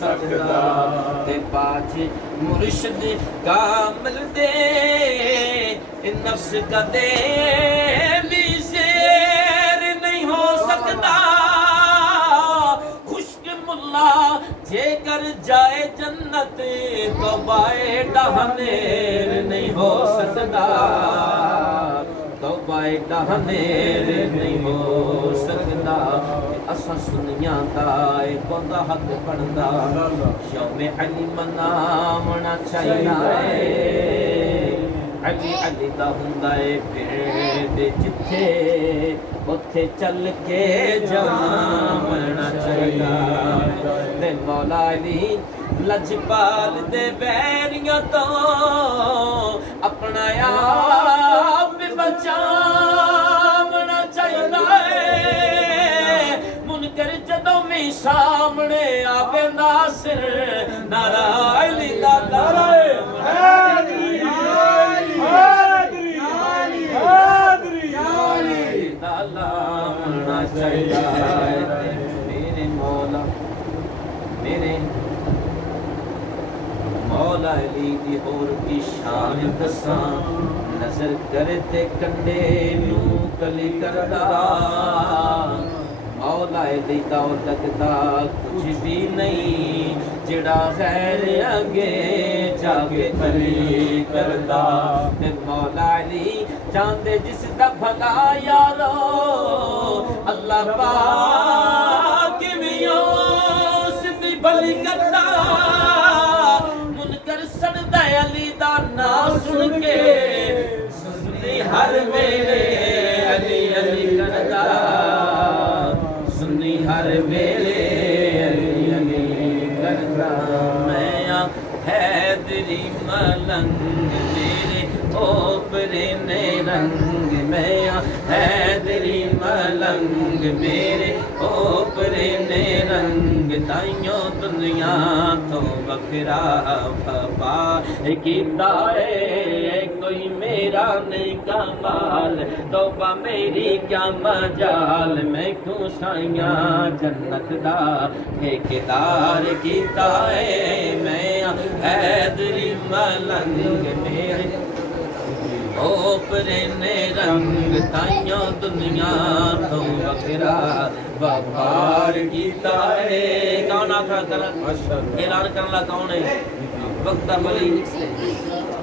सकदा ते बाज मुर्शिद कामिल दे नफ्स कदे भी शेर नहीं हो सकता खुश्क मुल्ला जे कर जाए जन्नत तो बाए डहनेर नहीं हो सकता तो बाए डहनेर नहीं हो सकता असा सुनिया दाए बंदा हक बनदा यौम अली मनावना चाहिए अली अली दा हुंदा है भेद जिथे उत्थे चल के जावना चाहिए ते मौला अली लजपाल दे बैरियां तो अपना आप बचावना चाहिए मुनकर जदों में सामने आवे नासिर नारा अली दा नारा मेरे मौला मेरे मौला अली दी होर की शान दसां नजर करते कंडे नू कली करदा मौला अली दा लगदा कुछ भी नहीं जिड़ा गैर अगे जाके कली करदा ते मौला अली चांदे जिस दा भला यारो अल्लाह पाक वियो सिद्धी भली करदा मुनकर सड़दा अली दा ना सुन के सुनी हर वेले अली अली करदा सुनी हर वेले अली अली करदा मैं हैदरी मलंग मेरे ओपरे ने रंग मैं हैदरी मलंग मेरे ओपरे ने रंग ताइयों दुनिया तो बखरा फपा कीता है कोई मेरा नहीं कमाल तौबा मेरी क्या मजाल मैं क्यों साइया जन्नत दा ठेकेदार कीता है मैं हैदरी मलंग मेरे ओपरे ने रंग ताइयों दुनिया तो बखरा व्यापार कीता है कौन आखा कर ऐलान करना कौन है वक्त वली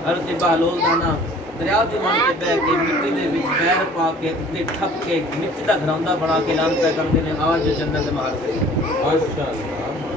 हरत बहलोल दाना दरिया के मन के बह के मिट्टी दे विच पैर पा के ते ठप के मिट्टी दा घरौंदा बना के ऐलान कर करते ने आज जन्नत मार गई माशाअल्लाह।